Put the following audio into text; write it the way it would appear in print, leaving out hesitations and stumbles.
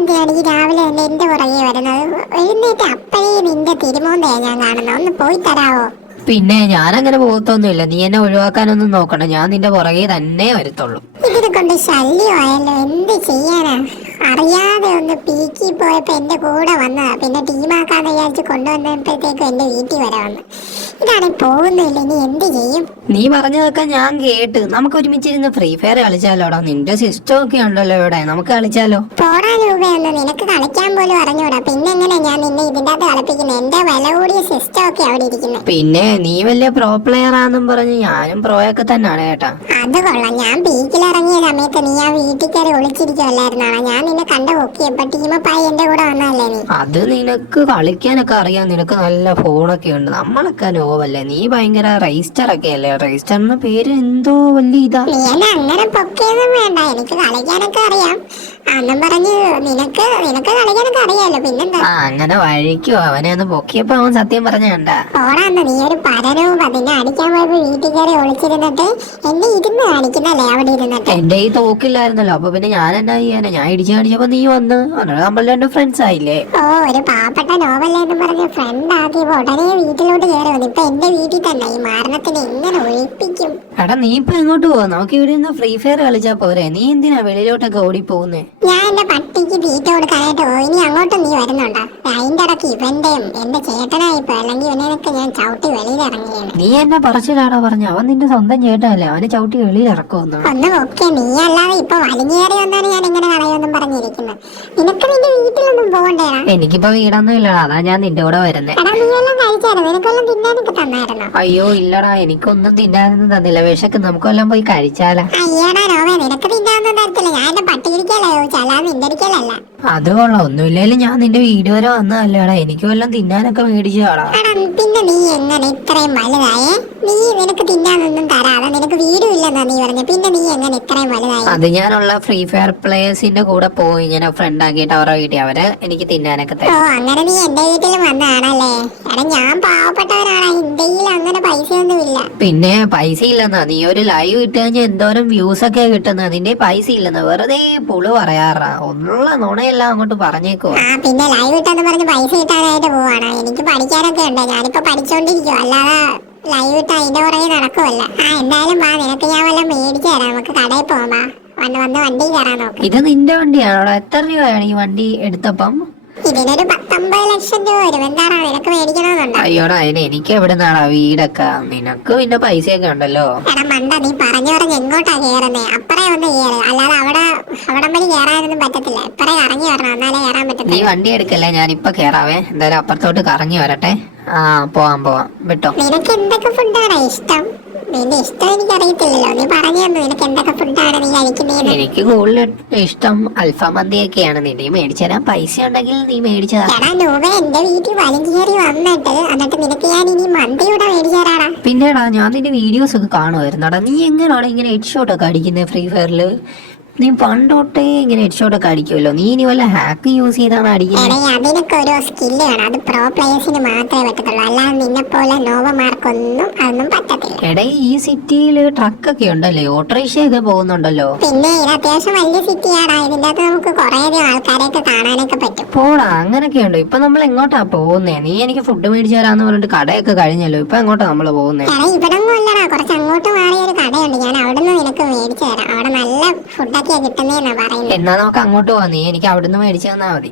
എന്തിനാണ് ഈ രാവിലെ തന്നെ എന്റെ പുറകെ വരുന്നത്? എഴുന്നേറ്റ് അപ്പഴേ നിന്റെ തിരുമോന്തയാ ഞാൻ കാണുന്നത്. ഒന്ന് പോയി തരാവോ? പിന്നെ ഞാനങ്ങനെ പോകത്തൊന്നുമില്ല. നീ എന്നെ ഒഴിവാക്കാനൊന്നും നോക്കണം. ഞാൻ നിന്റെ പുറകെ തന്നെ വരത്തുള്ളൂ. ഇതിനെ കൊണ്ട് ശല്യമായല്ലോ, എന്ത് ചെയ്യാനാ? അറിയാതെ ഒന്ന് പീക്കി പോയപ്പോ എന്റെ കൂടെ വന്നതാ. പിന്നെ ടീമാക്കാന്ന് വിചാരിച്ച് കൊണ്ടുവന്നപ്പോഴത്തേക്കും എന്റെ വീട്ടിൽ വരെ വന്നു. ഇതാണെങ്കിൽ പോകുന്നില്ല, ഇനി എന്ത് ചെയ്യും? നീ പറഞ്ഞതൊക്കെ ഞാൻ കേട്ട്. നമുക്ക് ഒരുമിച്ചിരുന്ന് ഫ്രീ ഫയർ കളിച്ചാലോടാ. നിന്റെ സിസ്റ്റം ഒക്കെ ഉണ്ടല്ലോ ഇവിടെ, നമുക്ക് കളിച്ചാലോ? പോടാ രൂപയൊന്നും, നിനക്ക് കളിക്കാൻ പോലും അറിഞ്ഞൂടാ. പിന്നെ എങ്ങനെ ഞാൻ നിന്നെ ഇതിന്റെ അകത്ത് കളിപ്പിക്കുന്നത്? എന്റെ വില കൂടിയ സിസ്റ്റം ഒക്കെ അവിടെ ഇരിക്കുന്നത്. പിന്നെ നീ വലിയ പ്രോ പ്ലെയർ ആണെന്നും പറഞ്ഞ് ഞാനും പ്രോയൊക്കെ തന്നെയാണ് കേട്ടാ. അത് കൊള്ളാം. ഞാൻ പീക്കിലിറങ്ങിയ സമയത്ത് നീ ആ വീട്ടിൽ കയറി ഒളിച്ചിരിക്കുവല്ലായിരുന്നാണോ? ഞാൻ നിന്നെ കണ്ട പൊക്കിയപ്പോ ടീമപ്പായി എന്റെ കൂടെ വന്നതല്ലേ നീ? അത് നിനക്ക് കളിക്കാനൊക്കെ അറിയാം. നിനക്ക് നല്ല ഫോണൊക്കെ ഉണ്ട്. നമ്മളൊക്കെ നോവല്ലേ. നീ ഭയങ്കര റൈസ്റ്റർ ഒക്കെ അല്ലേ? റൈസ്റ്റർ എന്ന പേര് എന്തോ വലിയ ഇതാ. നീ എന്നെ അങ്ങനെ പൊക്കിയൊന്നും വേണ്ട, എനിക്ക് കളിക്കാനൊക്കെ അറിയാം. അന്നും പറഞ്ഞ് നിനക്ക് കളിക്കാനൊക്കെ അറിയാലോ, പിന്നെന്താ? അങ്ങനെ വഴിക്കോ അവനെ ഒന്ന് പൊക്കിയപ്പോ അവൻ സത്യം പറഞ്ഞ കണ്ട. പോടാന്ന്, നീ ഒരു പരനവും അതിനെ അടിക്കാൻ പോയപ്പോ വീട്ടിൽ കയറി ഒളിച്ചിരുന്നിട്ട് എന്നെ ഇരുന്ന് കാണിക്കുന്നല്ലേ അവിടെ ഇരുന്നിട്ട്. എന്റെ ഈ തോക്കില്ലായിരുന്നല്ലോ, അപ്പൊ പിന്നെ ഞാൻ എന്നാ ചെയ്യാനാ? ഞാൻ ഇടിച്ചു കാണിച്ചപ്പോ നീ വന്ന്, അങ്ങനെ നമ്മൾ രണ്ടും ഫ്രണ്ട്സ് ആയില്ലേ? ഓ, ഒരു പാവപ്പെട്ട നോവല്ലേ എന്ന് പറഞ്ഞ് ഫ്രണ്ട് ആക്കി ഉടനെ വീട്ടിലോട്ട് കയറി വന്നു. ഇപ്പൊ എന്റെ വീട്ടിൽ തന്നെ. ഈ മാരണത്തിന് എങ്ങനെ ഒഴിപ്പിക്കും? എടാ നീ ഇപ്പൊ എങ്ങോട്ട് പോവാ? നമുക്ക് ഇവിടെ നിന്ന് ഫ്രീ ഫയർ കളിച്ചാ പോരെ? നീ എന്തിനാ വെളിയിലോട്ടൊക്കെ ഓടിപ്പോകുന്നേ? ഞാൻ എന്റെ പട്ടിക്ക് തീറ്റ കൊടുക്കാനായിട്ട് പോയി. ഇനി അങ്ങോട്ട് നീ വരുന്നുണ്ടോ? അതിന്റെ ഇടയ്ക്ക് ഇവന്റെയും എന്റെ ചേട്ടനായിപ്പോ, അല്ലെങ്കിൽ ഇവനെയൊക്കെ ഞാൻ ചവിട്ടി വെളിയിലിറങ്ങിയാണ്. നീ എന്നെ പറച്ചിലാണോ പറഞ്ഞ? അവൻ നിന്റെ സ്വന്തം ചേട്ടനല്ലേ, അവനെ ചവിട്ടി വെളിയിൽ ഇറക്കുമെന്ന്. ഒന്ന് ഒക്കെ നീ അല്ലാതെ ഇപ്പൊ വലിഞ്ഞു കയറി വന്നാണ് ഞാൻ ഇങ്ങനെ കളയൊന്നും പറഞ്ഞിരിക്കുന്നത്. നിനക്ക് നിന്റെ വീട്ടിലൊന്നും പോകണ്ടേടാ? എനിക്കിപ്പോ വീടൊന്നും ഇല്ലടാ, അതാ ഞാൻ നിന്റെ കൂടെ വരുന്നേ. എടാ, നീ എല്ലാം കഴിച്ചായിരുന്നു? നിനക്കെല്ലാം തിന്നാനൊക്കെ തന്നായിരുന്നോ? അയ്യോ ഇല്ലടാ, എനിക്കൊന്നും തിന്നാനൊന്നും തന്നില്ല. വിശക്ക്, നമുക്കെല്ലാം പോയി കഴിച്ചാലാ. അയ്യടാ നോവേ, നിനക്ക് തിന്നാനൊന്നും തരത്തില്ല. ഞാൻ എന്റെ പട്ടിരിക്കല്ലോ ചോദിച്ചാൽ, അല്ലാതെ നിന്റെ ഇരിക്കലല്ല. അത് കൊള്ളാം. ഒന്നുമില്ലേലും ഞാൻ നിന്റെ വീട് വരെ വന്നതല്ലേടാ. എനിക്ക് വല്ലതും തിന്നാനൊക്കെ മേടിച്ചതാടാ. എടാ, പിന്നെ നീ എങ്ങനെ ഇത്രയും വലുതായേ? നിനക്ക് തിന്നാനൊന്നും തരാതെ നിനക്ക് വീടും ഇല്ലെന്നാ നീ പറഞ്ഞു. പിന്നെ നീ എങ്ങനെ ഇത്രയും വലുതായി? അത് ഞാനുള്ള ഫ്രീ ഫയർ പ്ലേയേഴ്സിന്റെ കൂടെ പോയി ഇങ്ങനെ ഫ്രണ്ട് ആക്കിയിട്ട് അവരുടെ വീട്ടിൽ അവര് എനിക്ക് തിന്നാനൊക്കെ ഓ, തരും. അങ്ങനെ നീ എന്റെ വീട്ടിൽ വന്നതാണല്ലേ? എടാ, ഞാൻ പാവപ്പെട്ടവനാണ്. ഇന്ത്യയിൽ അങ്ങനെ പൈസയൊന്നും ഇല്ല. പിന്നെ പൈസ ഇല്ലെന്നാ? നീ ഒരു ലൈവ് ഇട്ട് കഴിഞ്ഞാൽ എന്തോരം വ്യൂസ് ഒക്കെ കിട്ടുന്ന. നിന്റെ പൈസ ഇല്ലെന്ന് വെറുതെ പുളു പറയാറാ. ഒന്നുള്ള നുണയെല്ലാം അങ്ങോട്ട് പറഞ്ഞേക്കോ. ആ, പിന്നെ ലൈവ് ഇട്ടെന്ന് പറഞ്ഞ് പൈസ കിട്ടാനായിട്ട് പോവാണ്. എനിക്ക് പഠിക്കാനൊക്കെ ഉണ്ട്. ഞാനിപ്പോ പഠിച്ചോണ്ടിരിക്കുവോ, അല്ലാതെ ലൈവ് ഇട്ട് അതിന്റെ പുറകെ നടക്കുമല്ല. എന്തായാലും വാ, നിനക്ക് ഞാൻ വല്ല മേടിച്ചു തരാം. നമുക്ക് കടയിൽ പോവാ. വന്ന് വണ്ടി കയറാൻ നോക്ക്. ഇത് നിന്റെ വണ്ടിയാണോടാ? എത്ര രൂപയാണ് ഈ വണ്ടി എടുത്തപ്പം? ഇതിനൊരു 19 ലക്ഷം രൂപ വരും. എന്താണ് നിനക്ക് മേടിക്കണമെന്നുണ്ടോ? അയ്യോടാ, അതിന് എനിക്ക് എവിടെ നിന്നാടാ വീടൊക്കെ? നിനക്ക് പിന്നെ പൈസയൊക്കെ ഉണ്ടല്ലോ. എടാ മണ്ട, നീ പറഞ്ഞു എങ്ങോട്ടാ കേറുന്നേ? അപ്പറേ ഒന്ന് കേറ്, അല്ലാതെ അവിടം വഴി കേറാനൊന്നും പറ്റത്തില്ല. ഇപ്പറേ കറങ്ങി വരണം, എന്നാലേ കയറാൻ നീ പറ്റത്തില്ല. വണ്ടി എടുക്കല്ലേ, ഞാൻ ഇപ്പൊ കേറാവേ. എന്തായാലും അപ്പുറത്തോട്ട് കറങ്ങി വരട്ടെ. പോവാം വിട്ടോ. നിനക്ക് എന്തൊക്കെ ഫുഡാണ് ഇഷ്ടം? നിന്റെ ഇഷ്ടം എനിക്കറിയത്തില്ലല്ലോ. നീ പറഞ്ഞു തന്നു നിനക്ക് എന്തൊക്കെ ഫുഡാണ് നീ കഴിക്കുന്നതെന്ന്. എനിക്ക് കൂടുതൽ ഇഷ്ടം അൽഫാം മന്തിയൊക്കെയാണ്. നിന്റെ മേടിച്ചു തരാൻ പൈസ ഉണ്ടെങ്കിൽ നീ മേടിച്ചതാ. എടാ നൂബ, എന്റെ വീട്ടിൽ വലിഞ്ഞു കയറി എന്നിട്ട് നിനക്ക് ഞാൻ ഇനി മന്തി കൂടെ മേടിച്ചു തരാടാ. പിന്നെടാ, ഞാൻ നിന്റെ വീഡിയോസ് ഒക്കെ കാണുമായിരുന്നടാ. നീ എങ്ങനെയാണ് ഇങ്ങനെ ഹെഡ് ഷോട്ട് ഒക്കെ അടിക്കുന്നത് ഫ്രീ ഫയറില്? നീ പണ്ടോട്ടേ ഇങ്ങനെ ഹെഡ് ഷോട്ട് ഒക്കെ അടിക്കുമല്ലോ. നീ ഇനി വല്ല ഹാക്ക് യൂസ് ചെയ്താണ് അടിക്കുന്നത്? എടാ, അതിനൊക്കെ ഒരു സ്കില്ല് വേണം. അത് പ്രോ പ്ലേയേഴ്സിന് മാത്രമേ പറ്റത്തുള്ളൂ. അല്ലാതെ നിന്നെ പോലെ നോവമാർക്കൊന്നും അതൊന്നും പറ്റത്തില്ല. എടാ, ഈ സിറ്റിയില് ട്രക്കൊക്കെ ഉണ്ടല്ലേ? ഓട്ടോറിക്ഷയൊക്കെ പോകുന്നുണ്ടല്ലോ. പിന്നെ ഇത് അത്യാവശ്യം വലിയ സിറ്റിയാടാ. ഇതിന്റെ അകത്ത് നമുക്ക് കുറെ ആൾക്കാരെയൊക്കെ കാണാനൊക്കെ പറ്റും. പോടാ, അങ്ങനൊക്കെ ഉണ്ട്. ഇപ്പൊ നമ്മൾ എങ്ങോട്ടാ പോകുന്നേ? നീ എനിക്ക് ഫുഡ് മേടിച്ചു തരാന്ന് പറഞ്ഞിട്ട് കടയൊക്കെ കഴിഞ്ഞല്ലോ. ഇപ്പൊ എങ്ങോട്ടാ നമ്മള് പോകുന്നേ? എടാ, ഇവിടൊന്നും അല്ലടാ, കുറച്ച് അങ്ങോട്ട് മാറിയ ഒരു കടയുണ്ട്. ഞാൻ അവിടെ നിന്ന് നിനക്ക് മേടിച്ചു തരാം. അവിടെ നല്ല ഫുഡൊക്കെയാ കിട്ടുന്നേന്നാ പറയുന്നത്. എന്നാ നമുക്ക് അങ്ങോട്ട് പോവാ. നീ എനിക്ക് അവിടുന്ന് മേടിച്ചു തന്നാ മതി.